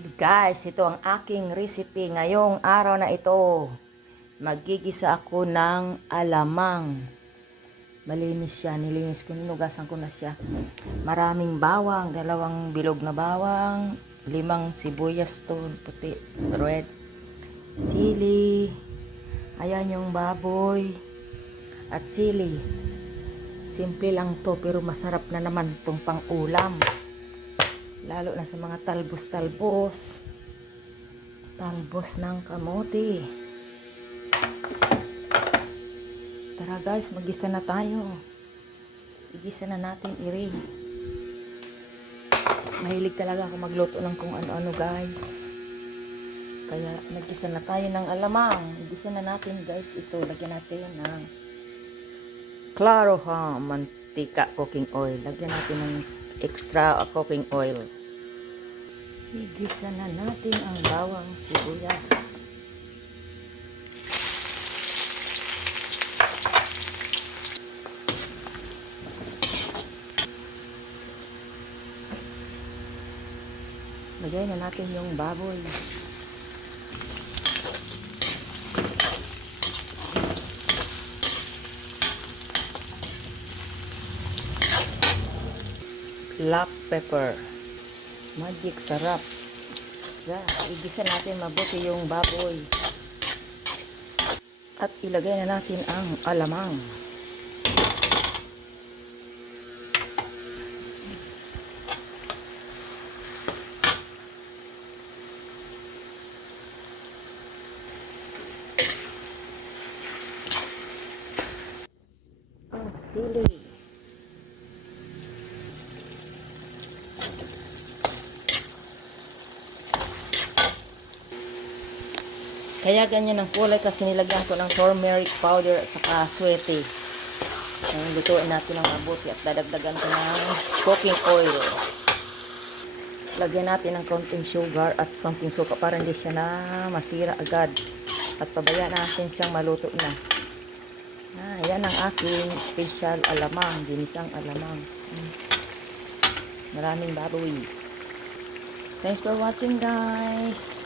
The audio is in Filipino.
Guys, ito ang aking recipe ngayong araw na ito. Magigisa ako ng alamang. Malinis siya, nilinis ko, ninugasan ko na siya. Maraming bawang, 2 bilog na bawang, 5 sibuyas to, puti, red, sili, ayan yung baboy, at sili. Simple lang to pero masarap na naman tong pang ulam. Lalo na sa mga talbos ng kamote. Tara guys, magisa na tayo. Igisa na natin iri. Mahilig talaga ako magluto ng kung ano-ano guys. Kaya nagisa na tayo ng alamang. Igisa na natin guys ito. Lagyan natin ng claro mantika cooking oil. Lagyan natin ng extra cooking oil. Igisa na natin ang bawang sibuyas. Lagay na natin yung baboy. Black pepper. Magic sarap. Igisa natin mabuti yung baboy. At ilagay na natin ang alamang. Ang sili. Kaya ganyan ang kulay kasi nilagyan ko ng turmeric powder at saka suwete. Ngayon lutuin natin ng mabuti at dadagdagan ko ng cooking oil. Lagyan natin ng konting sugar at konting suka para hindi siya na masira agad. At pabayaan natin siyang maluto na. Yan ang aking special alamang, ginisang alamang. Maraming baboy. Thanks for watching guys.